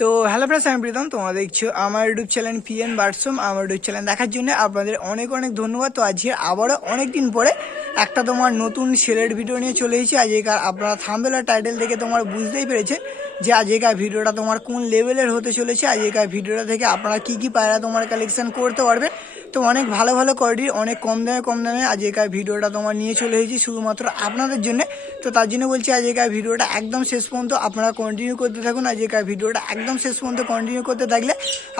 তো hello friends, আমি প্রীতম। তোমরা দেখছো আমার ইউটিউব চ্যানেল পিএন বার্ডসম। আমার ইউটিউব চ্যানেল দেখার জন্য আপনাদের অনেক অনেক ধন্যবাদ। তো আজকে আবারও অনেক দিন পরে একটা তোমার নতুন সেলের ভিডিও নিয়ে চলে এসেছি। আজকেকার আপনারা থাম্বনেল আর টাইটেল দেখে তোমার বুঝতেই পেরেছেন যে আজকেকার ভিডিওটা তোমার কোন লেভেলের হতে চলেছে। আজকেকার ভিডিওটা থেকে আপনারা কী কী পায়রা তোমার কালেকশন করতে পারবেন। তো অনেক ভালো ভালো কোয়ালিটির অনেক কম দামে আজকেকার ভিডিওটা তোমার নিয়ে চলে এসেছি শুধুমাত্র আপনাদের জন্য। তো তার জন্য বলছি আজকেকার ভিডিওটা একদম শেষ পর্যন্ত আপনারা কন্টিনিউ করতে থাকুন। আজকেকার ভিডিওটা একদম শেষ পর্যন্ত কন্টিনিউ করতে থাকলে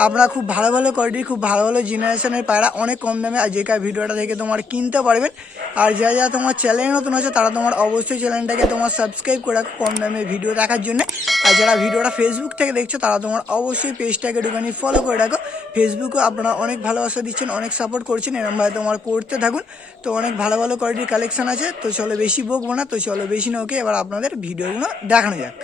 আপনারা খুব ভালো ভালো কোয়ালিটির খুব ভালো ভালো জেনারেশনের পায়রা অনেক কম দামে আজকেকার ভিডিওটা থেকে তোমার কিনতে পারবেন। আর যারা যারা তোমার চ্যানেলে নতুন আছে তারা তোমার অবশ্যই চ্যানেলটাকে তোমার সাবস্ক্রাইব করে রাখো কম দামে ভিডিও দেখার জন্য। আর যারা ভিডিওটা ফেসবুক থেকে দেখছো তারা তোমার অবশ্যই পেজটাকে একটুখানি ফলো করে রাখো। ফেসবুকেও আপনারা অনেক ভালোবাসা দিচ্ছেন, অনেক সাপোর্ট করছেন, এরমভাবে তোমার করতে থাকুন। তো অনেক ভালো ভালো কোয়ালিটির কালেকশন আছে। তো চলো বেশি বকবো না, তো চলো বেশি না ওকে এবার আপনাদের ভিডিওগুলো দেখানো যাক।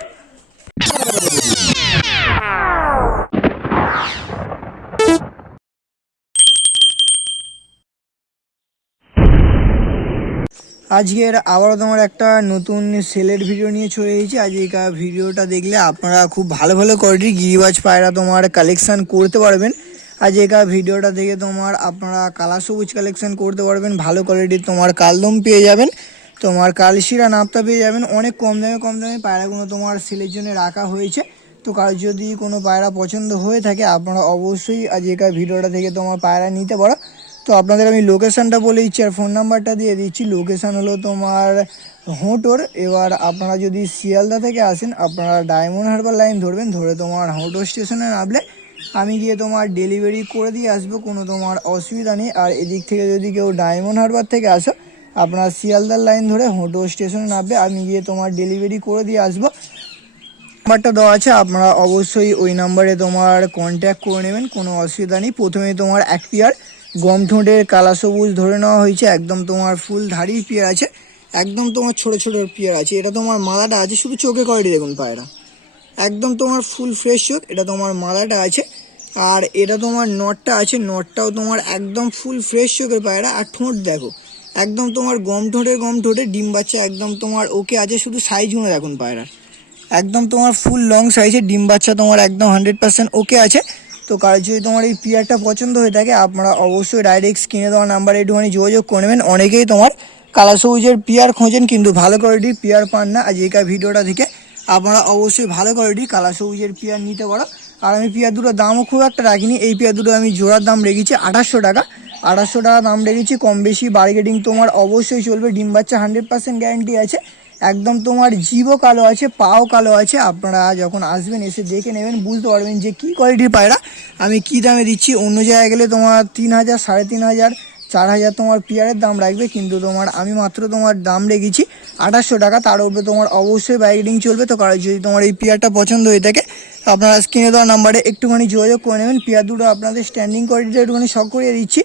আজকের আবারও তোমার একটা নতুন সেলের ভিডিও নিয়ে চলে এসেছি। আজকের ভিডিওটা দেখলে আপনারা খুব ভালো ভালো কোয়ালিটির গিরিবাজ পায়রা তোমার কালেকশন করতে পারবেন। আজকের ভিডিওটা দেখে তোমার আপনারা কালা সবুজ কালেকশন করতে পারবেন, ভালো কোয়ালিটির তোমার কালদম পেয়ে যাবেন, তোমার কালশিরা নাপ্তা পেয়ে যাবেন। অনেক কম দামে পায়রাগুলো তোমার সেলের জন্য রাখা হয়েছে। তো কার যদি কোনো পায়রা পছন্দ হয়ে থাকে আপনারা অবশ্যই আজকের ভিডিওটা থেকে তোমার পায়রা নিতে পারো। তো আপনাদের আমি লোকেশানটা বলে দিচ্ছি আর ফোন নাম্বারটা দিয়ে দিচ্ছি। লোকেশান হলো তোমার হোঁটোর। এবার আপনারা যদি শিয়ালদা থেকে আসেন আপনারা ডায়মন্ড হারবার লাইন ধরবেন, ধরে তোমার হোঁটো স্টেশনে নামলে আমি গিয়ে তোমার ডেলিভারি করে দিয়ে আসবো, কোনো তোমার অসুবিধা নেই। আর এদিক থেকে যদি কেউ ডায়মন্ড হারবার থেকে আসো আপনার শিয়ালদার লাইন ধরে হোঁটো স্টেশনে নামবে, আমি গিয়ে তোমার ডেলিভারি করে দিয়ে আসবো। নাম্বারটা দেওয়া আছে, আপনারা অবশ্যই ওই নাম্বারে তোমার কন্ট্যাক্ট করে নেবেন, কোনো অসুবিধা নেই। প্রথমে তোমার এক পেয়ার গম ঠোঁটের কালা সবুজ ধরে নেওয়া হয়েছে, একদম তোমার ফুল ধাড়ি পেয়ার আছে, একদম তোমার ছোট ছোট পেয়ার আছে। এটা তোমার মালাটা আছে, শুধু চোখে কোয়ালিটি দেখুন পায়রা একদম তোমার ফুল ফ্রেশ চোখ। এটা তোমার মালাটা আছে আর এটা তোমার নটটা আছে, নটটাও তোমার একদম ফুল ফ্রেশ চোখের পায়রা। আর ঠোঁট দেখো একদম তোমার গম ঠোঁটে ডিম বাচ্চা একদম তোমার ওকে আছে, শুধু সাইজগুলো দেখুন পায়রার একদম তোমার ফুল লং সাইজের ডিম বাচ্চা তোমার একদম 100% ওকে আছে। তো কার যদি তোমার এই পেয়ারটা পছন্দ হয়ে থাকে আপনারা অবশ্যই ডাইরেক্ট স্ক্রিনে দেওয়া নাম্বারে একটুখানি যোগাযোগ করে নেবেন। অনেকেই তোমার কালা সবুজের পেয়ার খোঁজেন কিন্তু ভালো কোয়ালিটির পেয়ার পান না। আজকের ভিডিওটা থেকে আপনারা অবশ্যই ভালো কোয়ালিটির কালা সবুজের পেয়ার নিতে পারো। আর আমি পেয়ার দুটোর দামও খুব একটা রাখিনি, এই পেয়ার দুটো আমি জোড়ার দাম রেখেছি 2800 টাকা। 2800 টাকা দাম রেখেছি, কম বেশি বার্গেটিং তোমার অবশ্যই চলবে। ডিম বাচ্চা 100% গ্যারান্টি আছে, একদম তোমার জিভও কালো আছে, পাও কালো আছে। আপনারা যখন আসবেন এসে দেখে নেবেন, বুঝতে পারবেন যে কী কোয়ালিটির পায়রা আমি কী দামে দিচ্ছি। অন্য জায়গায় গেলে তোমার 3000, 3500, 4000 তোমার পেয়ারের দাম রাখবে, কিন্তু তোমার আমি মাত্র তোমার দাম রেখেছি 2800 টাকা। তার উপরে তোমার অবশ্যই বার্গেনিং চলবে। তো কারণ যদি তোমার এই পেয়ারটা পছন্দ হয়ে থাকে আপনারা স্ক্রিনে দেওয়া নাম্বারে একটুখানি যোগাযোগ করে নেবেন। পেয়ার দুটো আপনাদের স্ট্যান্ডিং কোয়ালিটিটা একটুখানি শখ করিয়ে দিচ্ছি।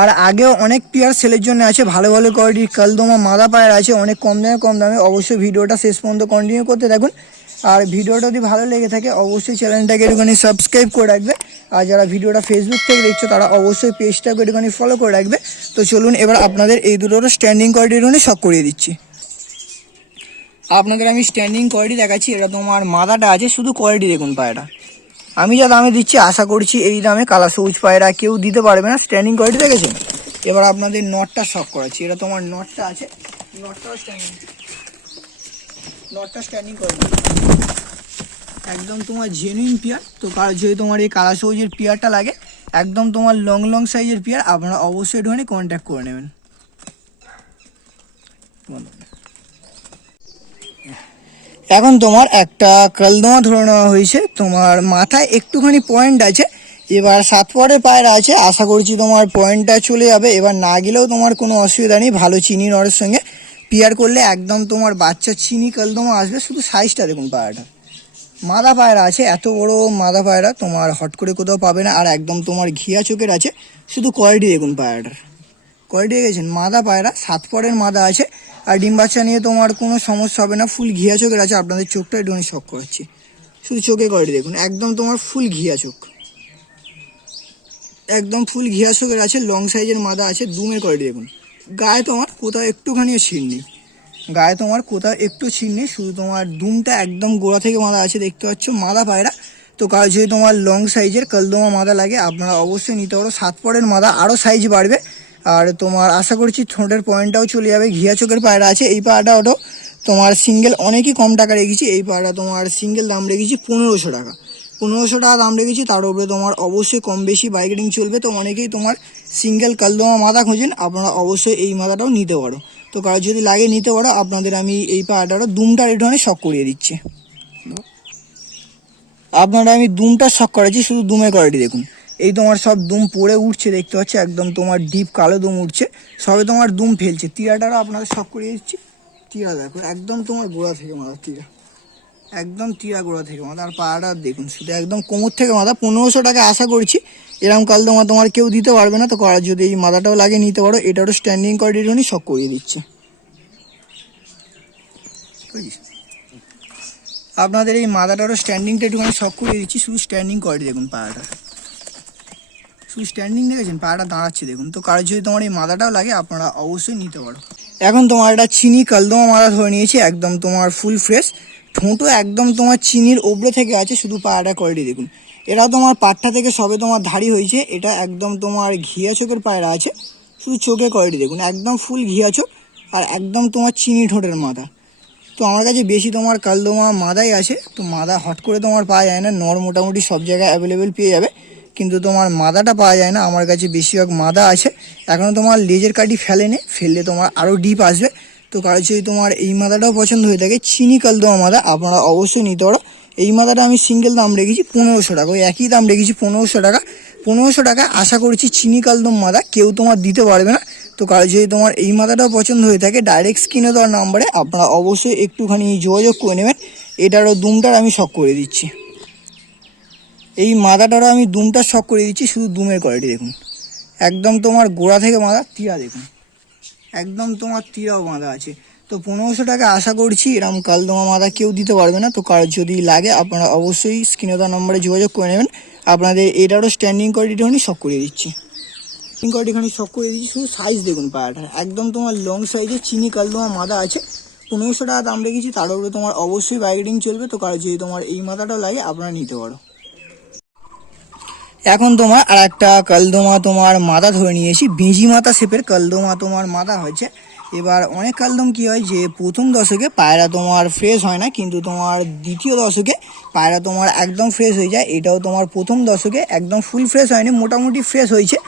আর আগেও অনেক পেয়ার সেলের জন্য আছে, ভালো ভালো কোয়ালিটির কালদমা মাদা পায়রা আছে অনেক কম দামে। অবশ্যই ভিডিওটা শেষ পর্যন্ত কন্টিনিউ করতে থাকুন। আর ভিডিওটা যদি ভালো লেগে থাকে অবশ্যই চ্যানেলটাকে একটুখানি সাবস্ক্রাইব করে রাখবে। আর যারা ভিডিওটা ফেসবুক থেকে দেখছো তারা অবশ্যই পেজটাকে একটুখানি ফলো করে রাখবে। তো চলুন এবার আপনাদের এই দুটোর স্ট্যান্ডিং কোয়ালিটি একটুখানি শখ করিয়ে দিচ্ছি। আপনাদের আমি স্ট্যান্ডিং কোয়ালিটি দেখাচ্ছি। এটা তোমার মাদাটা আছে, শুধু কোয়ালিটি দেখুন পায়রা আমি যা দামে দিচ্ছি আশা করছি এই দামে কালা সবুজ পায়রা কেউ দিতে পারবে না। স্ট্যান্ডিং কোয়ালিটি দেখেছেন। এবার আপনাদের নটটা শখ করাচ্ছি। এটা তোমার নটটা আছে, নটটা স্ট্যান্ডিং কোয়ালিটি একদম তোমার জেনুইন পেয়ার। তো যদি তোমার এই কালা সবুজের পেয়ারটা লাগে একদম তোমার লং সাইজের পেয়ার, আপনারা অবশ্যই একটুখানি কন্ট্যাক্ট করে নেবেন। এখন তোমার একটা কালদমা ধরে নেওয়া হয়েছে, তোমার মাথায় একটুখানি পয়েন্ট আছে। এবার 7 পরের পায়রা আছে, আশা করছি তোমার পয়েন্টটা চলে যাবে। এবার না গেলেও তোমার কোনো অসুবিধা নেই, ভালো চিনি নরের সঙ্গে পেয়ার করলে একদম তোমার বাচ্চা চিনি কালদমা আসবে। শুধু সাইজটা দেখুন পায়রাটা, মাদা পায়রা আছে, এত বড় মাদা পায়রা তোমার হট করে কোথাও পাবে না। আর একদম তোমার ঘিয়া চোখের আছে, শুধু কোয়ালিটি দেখুন পায়রাটার কোয়ালিটি দেখেছেন। মাদা পায়রা 7 পরের মাদা আছে। আর ডিম বাচ্চা নিয়ে তোমার কোনো সমস্যা হবে না, ফুল ঘিয়া চোখের আছে। আপনাদের চোখটা একটুখানি শখ করাচ্ছি, শুধু চোখে কোয়ালিটি দেখুন একদম তোমার ফুল ঘিয়া চোখ, একদম ফুল ঘিয়া চোখের আছে, লং সাইজের মাদা আছে। দুমের কোয়ালিটি দেখুন, গায়ে তোমার কোথাও একটুখানিও ছিঁড় নেই। গায়ে তোমার কোথাও একটু ছিঁড় নেই, শুধু তোমার দুমটা একদম গোড়া থেকে মাদা আছে, দেখতে পাচ্ছ মাদা পায়রা। তো কারো যদি তোমার লং সাইজের কালদমা মাদা লাগে আপনারা অবশ্যই নিতে পারো। 7 পরের মাদা, আরও সাইজ বাড়বে। আর তোমার আশা করছি ঠোঁটের পয়েন্টটাও চলে যাবে। ঘিয়া চোখের পায়রা আছে, এই পায়রাটা ওটাও তোমার সিঙ্গেল অনেকই কম টাকা রেখেছি। এই পায়রা তোমার সিঙ্গেল দাম রেখেছি 1500 টাকা। 1500 টাকা দাম রেখেছি, তার উপরে তোমার অবশ্যই কম বেশি বাইকেটিং চলবে। তো অনেকেই তোমার সিঙ্গেল কালদমা মাদা খোঁজেন, আপনারা অবশ্যই এই মাদাটাও নিতে পারো। তো কারো যদি লাগে নিতে পারো। আপনাদের আমি এই পায়রাটারও দুমটা রিটার্নে শখ করিয়ে দিচ্ছি। আপনারা আমি দুমটা শখ করেছি, শুধু দুমের কোয়ালিটি দেখুন। এই তোমার সব দুম পড়ে উঠছে, দেখতে পাচ্ছি একদম তোমার ডিপ কালো দুম উঠছে, সবে তোমার দুম ফেলছে। টিরাটারও আপনাদের শখ করিয়ে দিচ্ছি। টিরা দেখো একদম তোমার গোড়া থেকে মাদা, টিরা একদম টিরা গোড়া থেকে মাদা। আর পাড়াটা দেখুন, শুধু একদম কোমর থেকে মাদা। 1500 টাকা আশা করছি এরকম কালদমা তোমার কেউ দিতে পারবে না। তো করার যদি এই মাদাটাও লাগে নিতে পারো। এটারও স্ট্যান্ডিং কোয়ালিটি শখ করিয়ে দিচ্ছে। আপনাদের এই মাদাটারও স্ট্যান্ডিংটা একটুখানি শখ করিয়ে দিচ্ছি। শুধু স্ট্যান্ডিং কোয়ালিটি দেখুন, পাড়াটা শুধু স্ট্যান্ডিং দেখেছেন, পাড়াটা দাঁড়াচ্ছে দেখুন। তো কারো যদি তোমার এই মাদাটাও লাগে আপনারা অবশ্যই নিতে পারো। এখন তোমার একটা চিনি কালদমা মাদা ধরে নিয়েছি, একদম তোমার ফুল ফ্রেশ। ঠোঁটও একদম তোমার চিনির ওপরে থেকে আছে, শুধু পায়রাটা কোয়ালিটি দেখুন। এরা তোমার পাট্টা থেকে সবে তোমার ধাড়ি হয়েছে। এটা একদম তোমার ঘিয়া চোখের পায়রা আছে, শুধু চোখের কোয়ালিটি দেখুন, একদম ফুল ঘিয়া চোখ আর একদম তোমার চিনি ঠোঁটের মাথা। তো আমার কাছে বেশি তোমার কালদমা মাদাই আছে। তো মাদা হট করে তোমার পাওয়া যায় না, নর মোটামুটি সব জায়গায় অ্যাভেলেবেল পেয়ে যাবে, কিন্তু তোমার মাদাটা পাওয়া যায় না। আমার কাছে বেশিরভাগ মাদা আছে, এখনও তোমার লেজের কাটি ফেলেনি, ফেললে তোমার আরও ডিপ আসবে। তো কারো যদি তোমার এই মাদাটাও পছন্দ হয়ে থাকে, চিনি কালদমা মাদা, আপনারা অবশ্যই নিতে পারো। এই মাদাটা আমি সিঙ্গেল দাম রেখেছি 1500 টাকা, ওই একই দাম রেখেছি 1500 টাকা। 1500 টাকা আশা করছি চিনি কালদম মাদা কেউ তোমার দিতে পারবে না। তো কারো যদি তোমার এই মাদাটাও পছন্দ হয়ে থাকে, ডাইরেক্ট স্ক্রিনে দেওয়ার নাম্বারে আপনারা অবশ্যই একটুখানি যোগাযোগ করে নেবেন। এটারও দুমটার আমি শখ করে দিচ্ছি। এই মাদাটারও আমি দুমটার শখ করে দিচ্ছি, শুধু দুমের কোয়ালিটি দেখুন, একদম তোমার গোড়া থেকে মাদা। টিরা দেখুন, একদম তোমার টিরাও মাদা আছে। তো 1500 টাকা আশা করছি এরকম কালদমা মাদা কেউ দিতে পারবে না। তো কারোর যদি লাগে আপনারা অবশ্যই স্ক্রিনে দেওয়া নম্বরে যোগাযোগ করে নেবেন। আপনাদের এটারও স্ট্যান্ডিং কোয়ালিটিখানি শখ করে দিচ্ছি। স্ট্যান্ডিং কোয়ালিটিখানি শখ করে দিচ্ছি, শুধু সাইজ দেখুন পায়রাটার, একদম তোমার লং সাইজের চিনি কালদমা মাদা আছে। 1500 টাকা দাম রেখেছি, তার উপরে তোমার অবশ্যই বাইকিং চলবে। তো কারো যদি তোমার এই মাদাটা লাগে আপনারা নিতে পারো। এখন তোমার আর একটা কালদমা তোমার মাদা ধরে নিয়েছি, বেঁজি মাথা শেপের কালদমা তোমার মাদা হয়েছে। এবার অনেক কালদম কি হয় যে প্রথম দশকে পায়রা তোমার ফ্রেশ হয় না, কিন্তু তোমার দ্বিতীয় দশকে পায়রা তোমার একদম ফ্রেশ হয়ে যায়। এটাও তোমার প্রথম দশকে একদম ফুল ফ্রেশ হয়নি, মোটামুটি ফ্রেশ হয়েছে,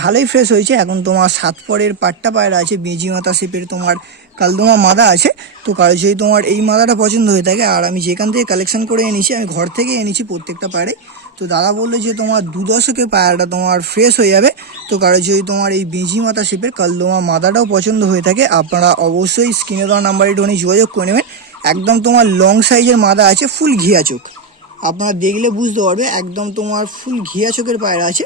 ভালোই ফ্রেশ হয়েছে। এখন তোমার 7 পরের পাট্টা পায়রা আছে, বেঁজি মাথা শেপের তোমার কালদমা মাদা আছে। তো কারো যদি তোমার এই মাদাটা পছন্দ হয়ে থাকে, আর আমি যেখান থেকে কালেকশন করে এনেছি, আমি ঘর থেকে এনেছি প্রত্যেকটা পায়রাই। তো দাদা বললো যে তোমার 2 দশকে পায়রাটা তোমার ফ্রেশ হয়ে যাবে। তো কারো যদি তোমার এই বেঁজি মাথা শেপের কালদমা মাদাটাও পছন্দ হয়ে থাকে, আপনারা অবশ্যই স্ক্রিনে দেওয়া নাম্বারে একটুখানি যোগাযোগ করে নেবেন। একদম তোমার লং সাইজের মাদা আছে, ফুল ঘিয়া চোখ, আপনারা দেখলে বুঝতে পারবে, একদম তোমার ফুল ঘিয়া চোখের পায়রা আছে।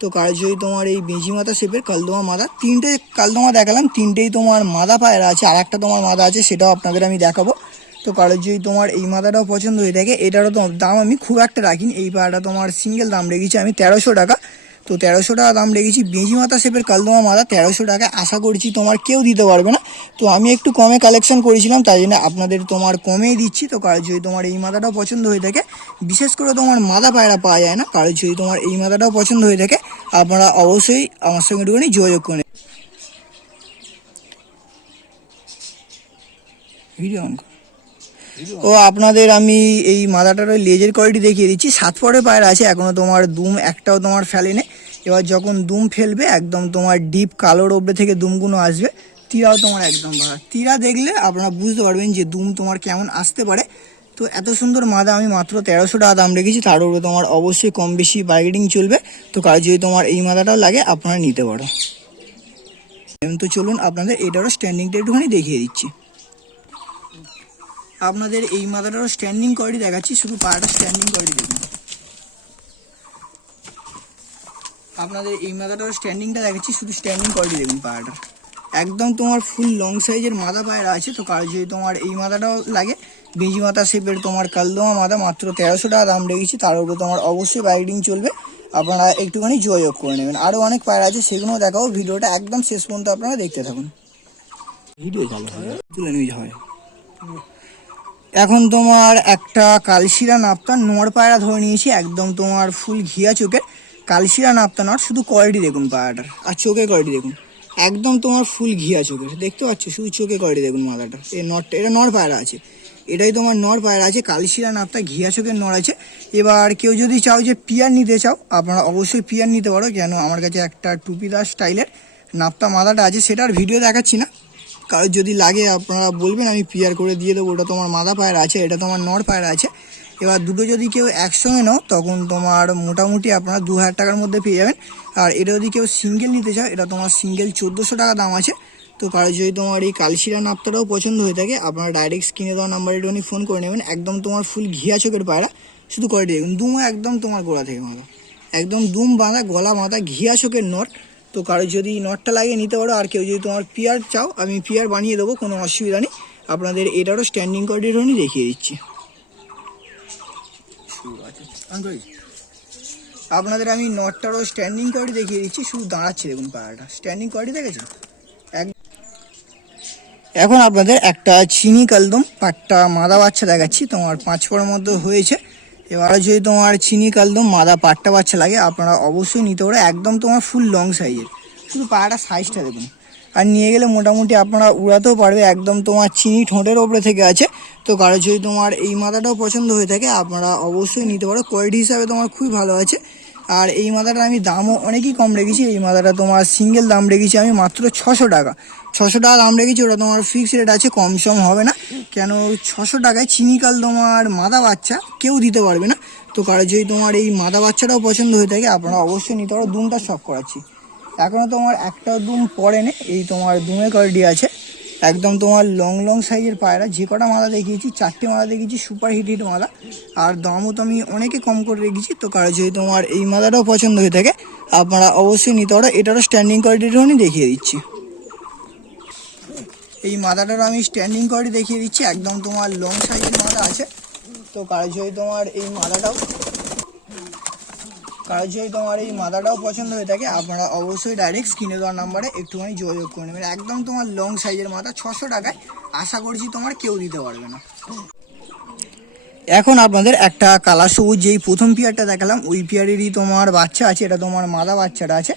তো কারো যদি তোমার এই বেঁজি মাথা শেপের কালদমা মাদা, 3টে কালদমা দেখালাম, 3টেই তোমার মাদা পায়রা আছে, আর একটা তোমার মাদা আছে, সেটাও আপনাদের আমি দেখাবো। তো কারো যদি তোমার এই মাদাটাও পছন্দ হয়ে থাকে, এটারও তো দাম আমি খুব একটা রাখিনি। এই পায়রাটা তোমার সিঙ্গেল দাম রেখেছি আমি 1300 টাকা। তো 1300 টাকা দাম রেখেছি। বেঁজি মাথা শেপের কালদমা মাদা 1300 টাকা আশা করছি তোমার কেউ দিতে পারবে না। তো আমি একটু কমে কালেকশন করেছিলাম, তাই জন্য আপনাদের তোমার কমেই দিচ্ছি। তো কারো যদি তোমার এই মাদাটাও পছন্দ হয়ে থাকে, বিশেষ করে তোমার মাদা পায়রা পাওয়া যায় না, কারো যদি তোমার এই মাদাটাও পছন্দ হয়ে থাকে, আপনারা অবশ্যই আমার সঙ্গে একটুখানি যোগাযোগ করে ভিডিও অন। ও আপনাদের আমি এই মাদাটার ওই লেজের কোয়ালিটি দেখিয়ে দিচ্ছি। 7 পরের পায়রা আছে, এখনও তোমার দুম একটাও তোমার ফেলেনি। এবার যখন দুম ফেলবে, একদম তোমার ডিপ কালোর ওপরে থেকে দুমগুলো আসবে। তীরাও তোমার একদম ভালো, তীরা দেখলে আপনারা বুঝতে পারবেন যে দুম তোমার কেমন আসতে পারে। তো এত সুন্দর মাদা আমি মাত্র 1300 টাকা দাম রেখেছি, তার উপরে তোমার অবশ্যই কম বেশি বার্গেনিং চলবে। তো কার যদি তোমার এই মাদাটাও লাগে আপনারা নিতে পারো। তো চলুন আপনাদের এটারও স্ট্যান্ডিংটা একটুখানি দেখিয়ে দিচ্ছি। আপনাদের এই মাদাটারও স্ট্যান্ডিং কোয়ালিটি দেখাচ্ছি, শুধু পাটা স্ট্যান্ডিং কোয়ালিটি দেখুন। আপনাদের এই মাদাটারও স্ট্যান্ডিংটা দেখাচ্ছি, শুধু স্ট্যান্ডিং কোয়ালিটি দেখুন। পাটার একদম তোমার ফুল লং সাইজের মাদা পায়রা আছে। তো কার যদি তোমার এই মাদাটাও লাগে, বেঁজি মাথা শেপের তোমার কালদমা মাদা মাত্র 1300 টাকা দাম রেখেছি, তার উপরে তোমার অবশ্যই বাইকিং চলবে। আপনারা একটুখানি যোগাযোগ করে নেবেন। আরও অনেক পায়রা আছে, সেগুলোও দেখাবো। ভিডিওটা একদম শেষ পর্যন্ত আপনারা দেখতে থাকুন। ভিডিও চালু হবে তুলে নিয়ে হয়। এখন তোমার একটা কালশিরা নাপ্তা নড় পায়রা ধরে নিয়েছি, একদম তোমার ফুল ঘিয়া চোখের কালশিরা নাপ্তা নড়। শুধু কোয়ালিটি দেখুন পায়রাটার আর চোখের কোয়ালিটি দেখুন, একদম তোমার ফুল ঘিয়া চোখের, দেখতে পাচ্ছ শুধু চোখের কোয়ালিটি দেখুন মাথাটা। এই নড়টা এটা নড় পায়রা আছে, এটাই তোমার নড় পায়রা আছে, কালশিরা নাপ্তা ঘিয়া চোখের নড় আছে। এবার কেউ যদি চাও যে পিয়ার নিতে চাও, আপনারা অবশ্যই পিয়ার নিতে পারো, কেন আমার কাছে একটা টুপিদার স্টাইলের নাপ্তা মাদাটা আছে, সেটার ভিডিও দেখাচ্ছি না। কারোর যদি লাগে আপনারা বলবেন, আমি পিয়ার করে দিয়ে দেবো। ওটা তোমার মাদা পায়রা আছে, এটা তোমার নড় পায়রা আছে। এবার দুটো যদি কেউ একসঙ্গে নাও তখন তোমার মোটামুটি আপনারা 2000 টাকার মধ্যে পেয়ে যাবেন। আর এটা যদি কেউ সিঙ্গেল নিতে চাও, এটা তোমার সিঙ্গেল 1400 টাকা দাম আছে। তো কারো যদি তোমার এই কালশিরা নাপ্তাটাও পছন্দ হয়ে থাকে, আপনারা ডাইরেক্ট স্ক্রিনে দেওয়া নাম্বারে একটুখানি ফোন করে নেবেন। একদম তোমার ফুল ঘিয়া চোখের পায়রা, শুধু কোয়ালিটি দেখুন, দুমও একদম তোমার গোড়া থেকে মাথা, একদম দুম বাঁধা গলা মাথা ঘিয়া চোখের নট। তো কারো যদি নটটা লাগিয়ে নিতে পারো, আর কেউ যদি তোমার পিয়ার চাও আমি পিয়ার বানিয়ে দেবো, কোনো অসুবিধা নেই। আপনাদের এটারও স্ট্যান্ডিং কোয়ালিটির দেখিয়ে দিচ্ছি। আপনাদের আমি নটটারও স্ট্যান্ডিং কোয়ালিটি দেখিয়ে দিচ্ছি, শুধু দাঁড়াচ্ছে দেখুন পায়রাটা, স্ট্যান্ডিং কোয়ালিটি দেখেছেন। এখন আপনাদের একটা চিনি কালদম পাট্টা মাদা বাচ্চা দেখাচ্ছি, তোমার 5 পরের মধ্যে হয়েছে। এবার যদি তোমার চিনি কালদম মাদা পাট্টা বাচ্চা লাগে, আপনারা অবশ্যই নিতে পারো, একদম তোমার ফুল লং সাইজের, শুধু পায়রাটা সাইজটা দেখুন। আর নিয়ে গেলে মোটামুটি আপনারা উড়াতেও পারবে, একদম তোমার চিনি ঠোঁটের ওপরে থেকে আছে। তো কারো যদি তোমার এই মাদাটাও পছন্দ হয়ে থাকে, আপনারা অবশ্যই নিতে পারো, কোয়ালিটি হিসাবে তোমার খুবই ভালো আছে। আর এই মাদাটা আমি দামও অনেকই কম রেখেছি, এই মাদাটা তোমার সিঙ্গেল দাম রেখেছি আমি মাত্র 600 টাকা। 600 টাকা দাম রেখেছি, ওটা তোমার ফিক্সড রেট আছে, কম সম হবে না। কেন 600 টাকায় চিনিকাল তোমার মাদা বাচ্চা কেউ দিতে পারবে না। তো কারো যদি তোমার এই মাদা বাচ্চাটাও পছন্দ হয়ে থাকে, আপনারা অবশ্যই নিতে পারো। দুমটা শখ করাচ্ছি, এখনও তোমার একটা দুম পড়েনি, এই তোমার দুমের কোয়ালিটি আছে, একদম তোমার লং লং সাইজের পায়রা। যে কটা মাদা দেখিয়েছি 4টে মাদা দেখিয়েছি সুপার হিট মাদা, আর দামও তো আমি অনেকে কম করে রেখেছি। তো কারো যদি তোমার এই মাদাটাও পছন্দ হয়ে থাকে, আপনারা অবশ্যই নিতে পারো। এটারও স্ট্যান্ডিং কোয়ালিটিটাও আমি দেখিয়ে দিচ্ছি। এই মাদাটারও আমি স্ট্যান্ডিং কোয়ালিটি দেখিয়ে দিচ্ছি, একদম তোমার লং সাইজের মাদা আছে। তো কারো যদি তোমার এই মাদাটাও পছন্দ হয়ে থাকে, আপনারা অবশ্যই ডাইরেক্ট স্ক্রিনে দেওয়ার নাম্বারে একটুখানি যোগাযোগ করে নেবেন। একদম তোমার লং সাইজের মাদা 600 টাকায় আশা করছি তোমার কেউ দিতে পারবে না। এখন আপনাদের একটা কালা সবুজ, যেই প্রথম পেয়ারটা দেখালাম ওই পেয়ারেরই তোমার বাচ্চা আছে, এটা তোমার মাদা বাচ্চাটা আছে,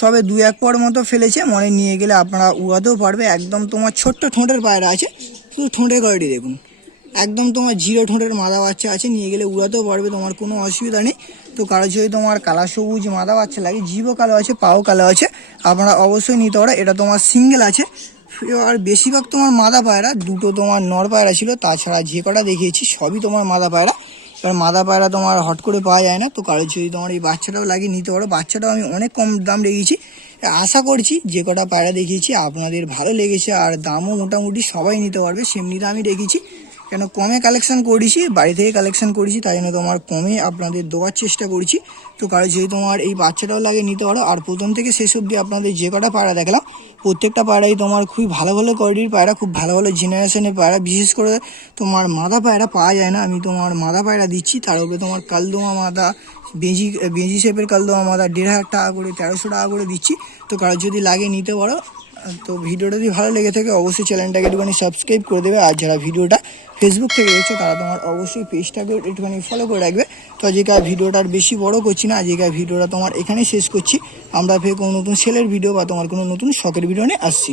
সবে 2-1 পর মতো ফেলেছে, মনে নিয়ে গেলে আপনারা উড়াতেও পারবে। একদম তোমার ছোট্ট ঠোঁটের পায়রা আছে, শুধু ঠোঁটের কোয়ালিটি দেখুন, একদম তোমার 0 ঠোঁটের মাদা বাচ্চা আছে, নিয়ে গেলে উড়াতেও পারবে, তোমার কোনো অসুবিধা নেই। তো কারো যদি তোমার কালা সবুজ মাদা বাচ্চা লাগে, জিভও কালো আছে পাও কালো আছে, আপনারা অবশ্যই নিতে পারো। এটা তোমার সিঙ্গেল আছে। আর বেশিরভাগ তোমার মাদা পায়রা, দুটো তোমার নর পায়রা ছিল, তাছাড়া যে কটা দেখিয়েছি সবই তোমার মাদা পায়রা। এবার মাদা পায়রা তোমার হট করে পাওয়া যায় না। তো কারো যদি তোমার এই বাচ্চাটাও লাগিয়ে নিতে পারো, বাচ্চাটাও আমি অনেক কম দাম রেখেছি। আশা করছি যে কটা পায়রা দেখিয়েছি আপনাদের ভালো লেগেছে, আর দামও মোটামুটি সবাই নিতে পারবে সেমনি দামই রেখেছি। কেন কমে কালেকশন করেছি, বাড়ি থেকে কালেকশন করেছি, তাই জন্য তোমার কমে আপনাদের দেওয়ার চেষ্টা করছি। তো কারো যদি তোমার এই বাচ্চাটাও লাগে নিতে পারো। আর প্রথম থেকে শেষ অবধি আপনাদের যে কটা পায়রা দেখলাম, প্রত্যেকটা পায়রাই তোমার খুবই ভালো ভালো কোয়ালিটির পায়রা, খুব ভালো ভালো জেনারেশনের পায়রা। বিশেষ করে তোমার মাদা পায়রা পাওয়া যায় না, আমি তোমার মাদা পায়রা দিচ্ছি। তার উপরে তোমার কালদোমা মাদা, বেঁজি শেপের কালদোমা মাদা 1500 টাকা করে, 1300 টাকা করে দিচ্ছি। তো কারো যদি লাগে নিতে পারো। তো ভিডিওটা যদি ভালো লেগে থাকে অবশ্যই চ্যানেলটাকে একটুখানি সাবস্ক্রাইব করে দেবে। আর যারা ভিডিওটা ফেসবুক থেকে দেখছো তারা তোমার অবশ্যই পেজটাকে একটুখানি ফলো করে রাখবে। তো আজকের ভিডিওটা আর বেশি বড় করছি না, আজকের ভিডিওটা তোমার এখানেই শেষ করছি। আমরা ফের কোনো নতুন সেলের ভিডিও বা তোমার কোনো নতুন শখের ভিডিও নিয়ে আসছি।